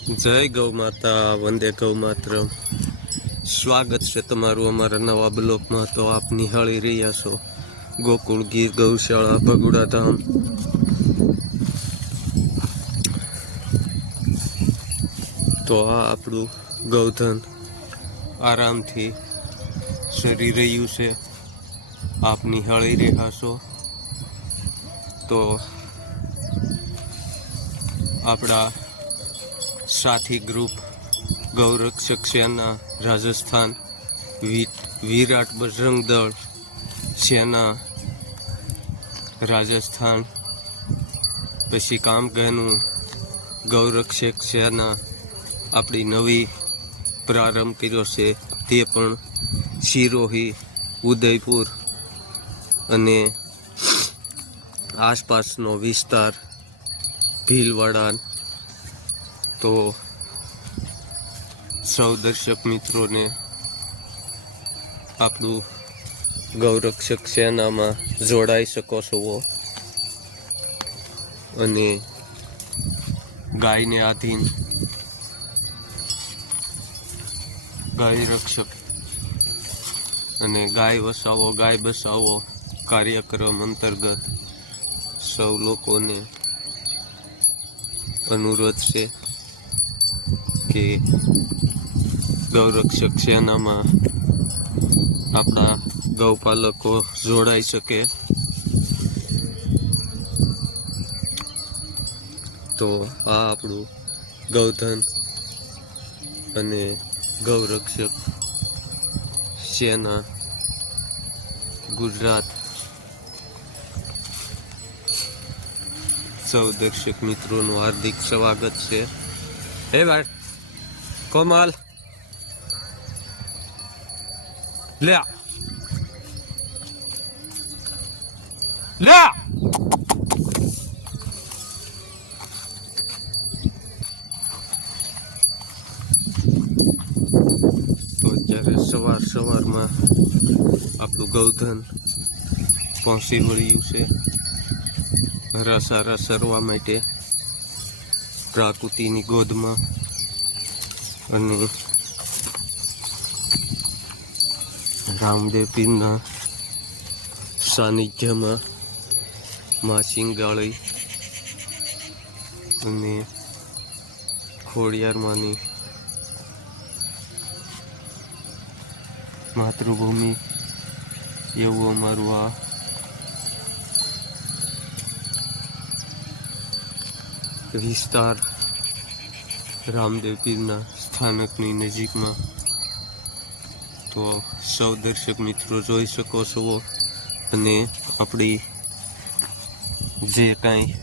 જય ગૌ માતા, વંદે ગૌ માતરમ। સ્વાગત છે તમારું અમારા નવા બ્લોકમાં। તો આપ નિહાળી રહ્યા છો ગોકુળ ગીર ગૌશાળા ભગુડા ધામ। તો આ આપણું ગૌધન આરામથી સરી રહ્યું છે, આપ નિહાળી રહ્યા છો। તો આપણા સાથી ગ્રુપ ગૌરક્ષક સેના રાજસ્થાન, વિરાટ બજરંગ દળ સેના રાજસ્થાન, પછી કામગેનું ગૌરક્ષક સેના આપણી નવી પ્રારંભ કર્યો છે, તે પણ સિરોહી, ઉદયપુર અને આસપાસનો વિસ્તાર ભીલવાડા। તો સૌ દર્શક મિત્રોને આપણું ગૌરક્ષક સેનામાં જોડાઈ શકો છો અને ગાયને આધીન ગાય રક્ષક અને ગાય વસાવો ગાય બસાવો કાર્યક્રમ અંતર્ગત સૌ લોકોને અનુરોધ છે કે ગૌરક્ષક સેનામાં આપણા ગૌપાલકો જોડાઈ શકે। તો આ આપણું ગૌધન અને ગૌરક્ષક સેના ગુજરાત સૌ દર્શક મિત્રોનું હાર્દિક સ્વાગત છે। હે ભાઈ કોમલ લે લે તો અત્યારે સવારમાં આપણું ગૌધન પહોંચી વળ્યું છે રસારા સરવા માટે પ્રાકૃતિની ગોદમાં અને રામદેવ પીરના સાનિધ્યમાં મા સિંગાળી અને ખોડિયારમાંની માતૃભૂમિ એવું અમારું આ વિસ્તાર રામદેવ પીરના સ્થાનકની નજીકમાં। તો સૌ દર્શક મિત્રો જોઈ શકો છો અને આપણી જે કાંઈ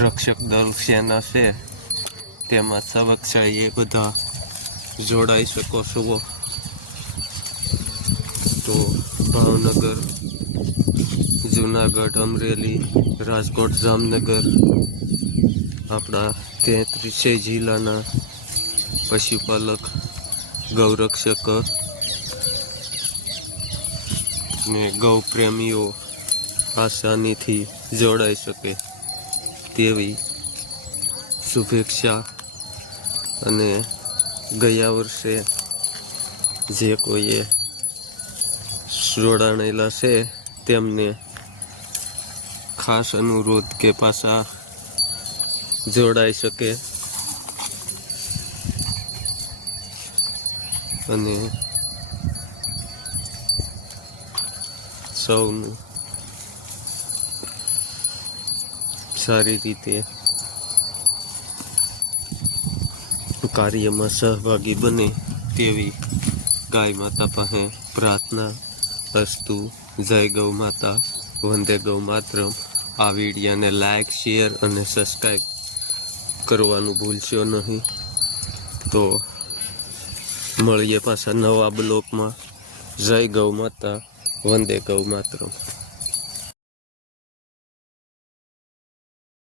રક્ષક દળ સેના છે તેમાં સવક્ષાએ બધા જોડાઈ શકો છો। તો ભાવનગર, જુનાગઢ, અમરેલી, રાજકોટ, જામનગર આપણા 33 જિલ્લાના પશુપાલક ગૌરક્ષક ને ગૌ પ્રેમીઓ આસાનીથી જોડાઈ શકે તેવી શુભેચ્છા। અને ગયા વર્ષે જે કોઈએ જોડાણેલા છે તેમને ખાસ અનુરોધ કે પાછા જોડાઈ શકે અને સૌનું સારી રીતે કાર્યમાં સહભાગી બને તેવી ગાય માતા પાસે પ્રાર્થના અસ્તુ। જય ગૌ માતા, વંદે ગૌ માતરમ। આ વિડીયોને લાઈક, શેર અને સબસ્ક્રાઈબ કરવાનું ભૂલશો નહીં। તો મળીએ પાછા નવા બ્લોકમાં। જય ગૌ માતા, વંદે ગૌ માતરમ।